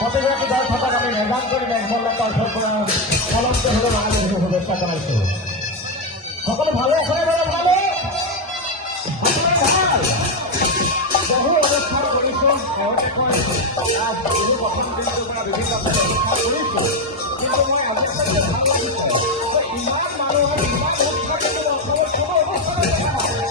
Photography দল থকাত আমি মেজান কৰি মেঘমল্লাৰ পাৰ্শ্বৰ পৰা কলমটো হ'লেও বাঙালী বিহু শুভেচ্ছা জনাইছোঁ। সকলো ভালে আছেনে বাৰু? ভালে সকলোৱে ভাল। বহু অনুষ্ঠান কৰিছোঁ, বিহু প্ৰথম দিনটোৰ পৰা বিভিন্ন অনুষ্ঠান কৰিছোঁ, কিন্তু মই আজিকালি ভাল লাগিছে যে ইমান মানুহৰ ইমান উৎসাহ অসমত কোনো অনুষ্ঠানে জনাইছোঁ।